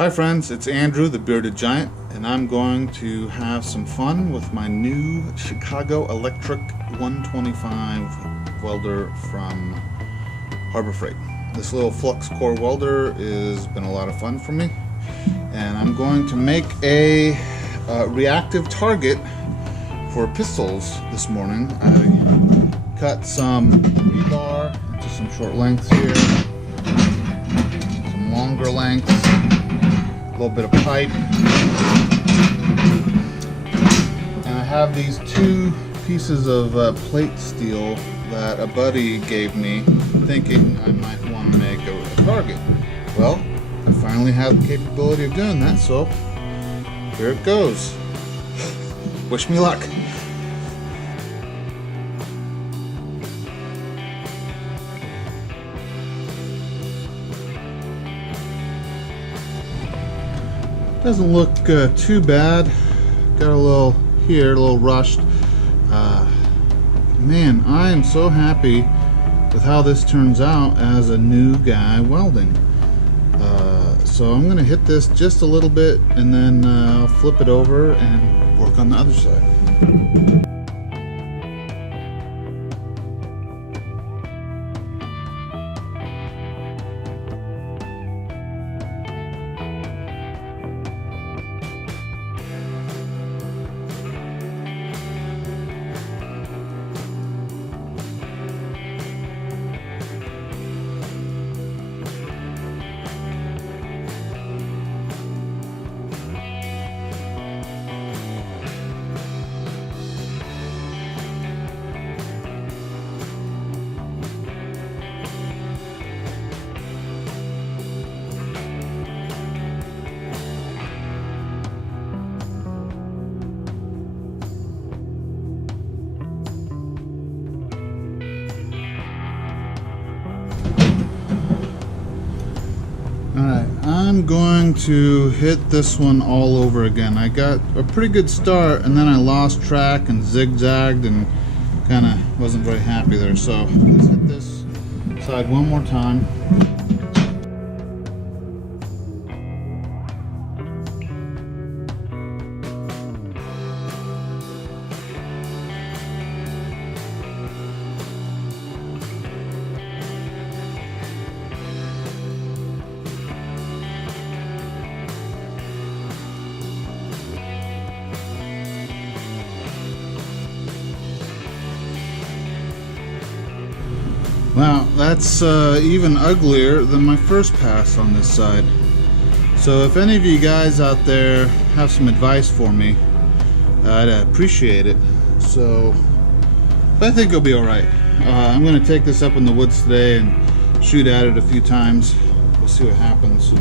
Hi friends, it's Andrew the Bearded Giant, and I'm going to have some fun with my new Chicago Electric 125 welder from Harbor Freight. This little flux core welder has been a lot of fun for me, and I'm going to make a reactive target for pistols this morning. I cut some rebar into some short lengths here, some longer lengths, a little bit of pipe, and I have these two pieces of plate steel that a buddy gave me, thinking I might want to make a target. Well, I finally have the capability of doing that, so here it goes. Wish me luck. Doesn't look too bad. Got a little here, a little rushed. Man, I am so happy with how this turns out as a new guy welding. So I'm gonna hit this just a little bit, and then I'll flip it over and work on the other side. Alright, I'm going to hit this one all over again. I got a pretty good start, and then I lost track and zigzagged and kind of wasn't very happy there. So let's hit this side one more time. Wow, that's even uglier than my first pass on this side. So if any of you guys out there have some advice for me, I'd appreciate it. So I think it'll be alright. I'm going to take this up in the woods today and shoot at it a few times. We'll see what happens.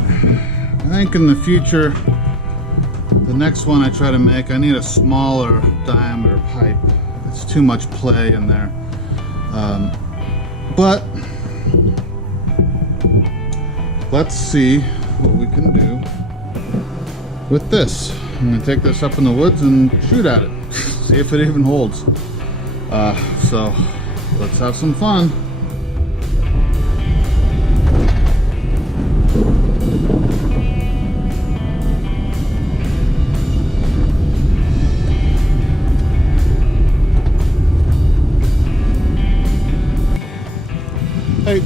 Alright, I think in the future, the next one I try to make, I need a smaller diameter pipe. It's too much play in there. But let's see what we can do with this. I'm going to take this up in the woods and shoot at it. See if it even holds. So let's have some fun. Hey,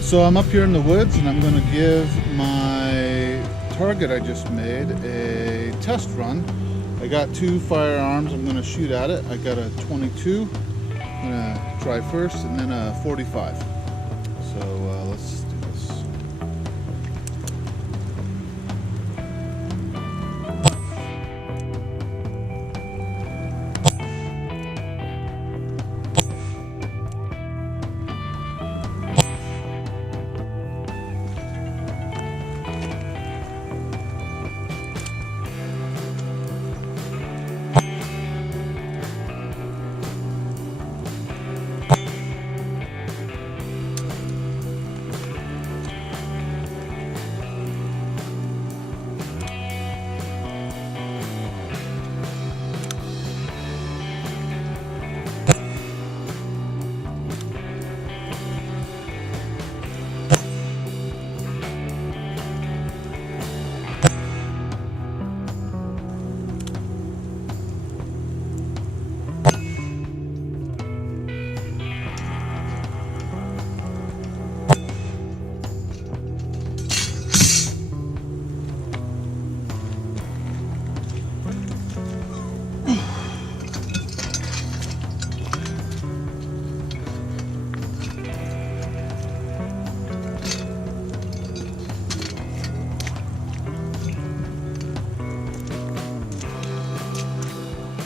so I'm up here in the woods and I'm going to give my target I just made a test run. I got 2 firearms. I'm going to shoot at it. I got a 22. I'm going to try first, and then a 45. So let's do this.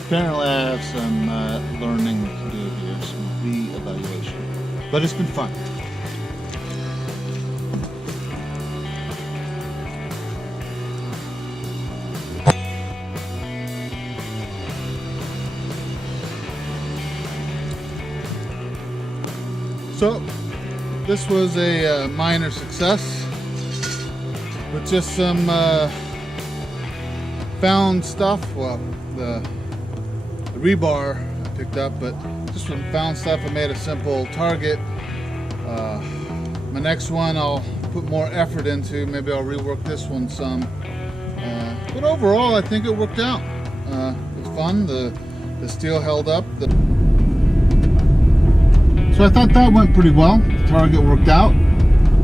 Apparently I have some learning to do here, some re-evaluation. But it's been fun. So, this was a minor success with just some found stuff. Well, the rebar I picked up, but just some found stuff. I made a simple target. My next one I'll put more effort into. Maybe I'll rework this one some. But overall, I think it worked out. It was fun. The steel held up. So I thought that went pretty well. The target worked out,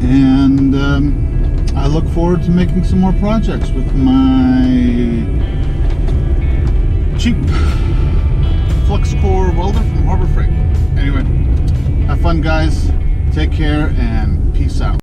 and I look forward to making some more projects with my cheap flux core welder from Harbor Freight. Anyway, have fun guys, take care, and peace out.